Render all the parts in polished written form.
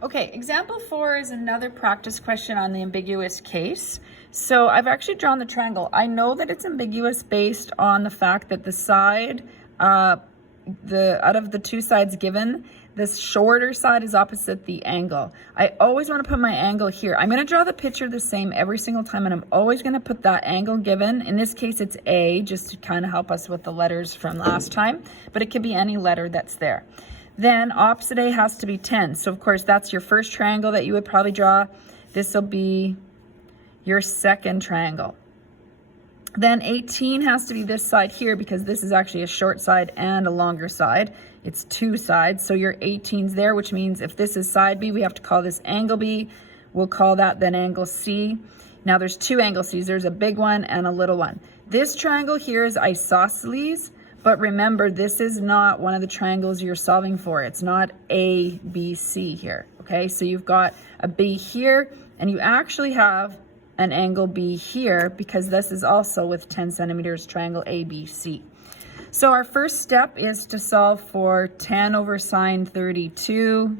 Okay, example 4 is another practice question on the ambiguous case. So I've actually drawn the triangle. I know that it's ambiguous based on the fact that the side, out of the two sides given, this shorter side is opposite the angle. I always want to put my angle here. I'm going to draw the picture the same every single time, and I'm always going to put that angle given. In this case, it's A, just to kind of help us with the letters from last time, but it could be any letter that's there. Then opposite A has to be 10. So of course that's your first triangle that you would probably draw. This will be your second triangle. Then 18 has to be this side here because this is actually a short side and a longer side. It's two sides, so your 18's there, which means if this is side B, we have to call this angle B. We'll call that then angle C. Now there's two angle C's. There's a big one and a little one. This triangle here is isosceles. But remember, this is not one of the triangles you're solving for. It's not A, B, C here, okay? So you've got a B here, and you actually have an angle B here because this is also with 10 centimeters triangle ABC. So our first step is to solve for 10 over sine 32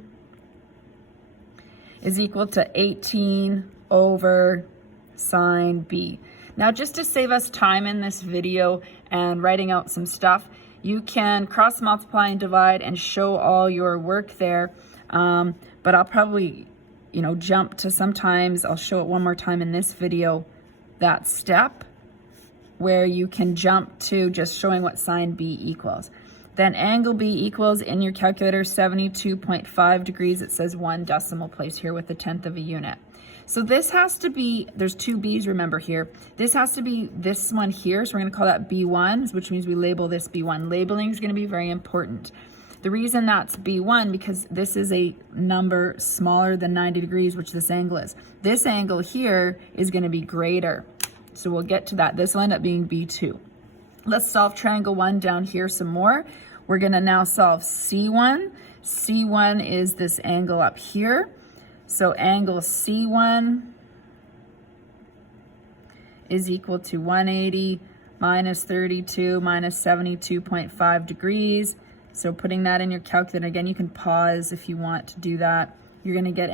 is equal to 18 over sine B. Now, just to save us time in this video and writing out some stuff, you can cross multiply and divide and show all your work there. But I'll probably, jump to sometimes, I'll show it one more time in this video, that step where you can jump to just showing what sine B equals. Then angle B equals, in your calculator, 72.5 degrees. It says 1 decimal place here with a tenth of a unit. So this has to be, there's two B's, remember here. This has to be this one here, so we're gonna call that B1, which means we label this B1. Labeling is gonna be very important. The reason that's B1, because this is a number smaller than 90 degrees, which this angle is. This angle here is gonna be greater. So we'll get to that. This will end up being B2. Let's solve triangle 1 down here some more. We're gonna now solve C1. C1 is this angle up here. So angle C1 is equal to 180 minus 32 minus 72.5 degrees. So putting that in your calculator, again, you can pause if you want to do that. You're gonna get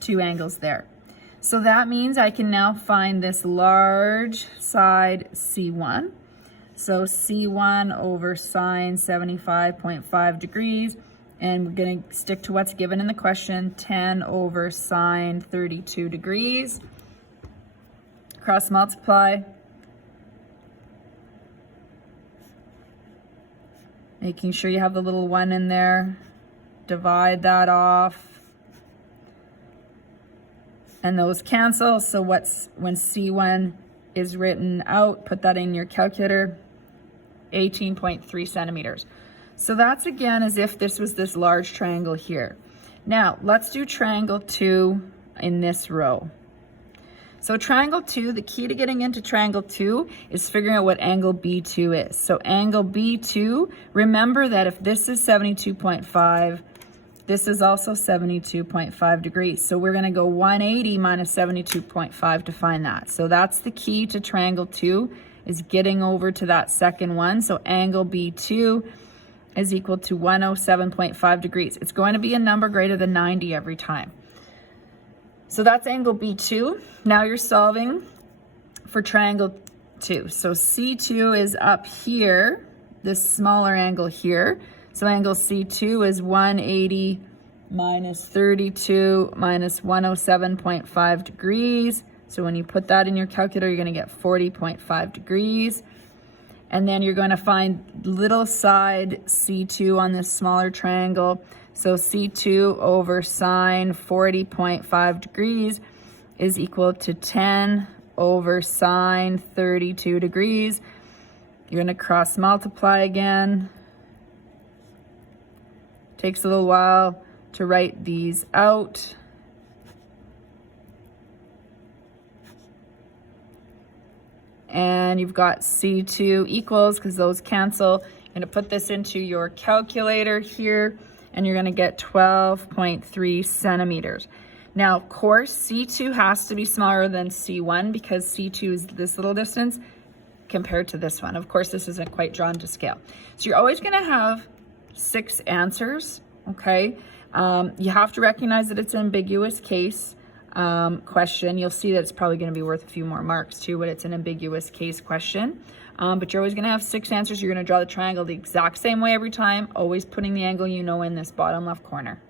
two angles there. So that means I can now find this large side C1. So C1 over sine 75.5 degrees. And we're going to stick to what's given in the question, 10 over sine 32 degrees. Cross multiply. Making sure you have the little 1 in there. Divide that off. And those cancel. So when C1 is written out, put that in your calculator, 18.3 centimeters. So that's again as if this was this large triangle here. Now let's do triangle 2 in this row. So triangle 2, the key to getting into triangle 2 is figuring out what angle B2 is. So angle B2, remember that if this is 72.5, this is also 72.5 degrees. So we're gonna go 180 minus 72.5 to find that. So that's the key to triangle 2, is getting over to that second one. So angle B2 is equal to 107.5 degrees. It's going to be a number greater than 90 every time. So that's angle B2. Now you're solving for triangle 2. So C2 is up here, this smaller angle here. So angle C2 is 180 minus 32 minus 107.5 degrees. So when you put that in your calculator, you're going to get 40.5 degrees. And then you're going to find little side C2 on this smaller triangle. So C2 over sine 40.5 degrees is equal to 10 over sine 32 degrees. You're going to cross multiply again. Takes a little while to write these out. And you've got C2 equals, because those cancel. You're going to put this into your calculator here, and you're going to get 12.3 centimeters. Now, of course, C2 has to be smaller than C1 because C2 is this little distance compared to this one. Of course, this isn't quite drawn to scale. So you're always going to have 6 answers, okay? You have to recognize that it's an ambiguous case question. You'll see that it's probably going to be worth a few more marks too, but it's an ambiguous case question. But you're always going to have 6 answers. You're going to draw the triangle the exact same way every time, always putting the angle you know in this bottom left corner.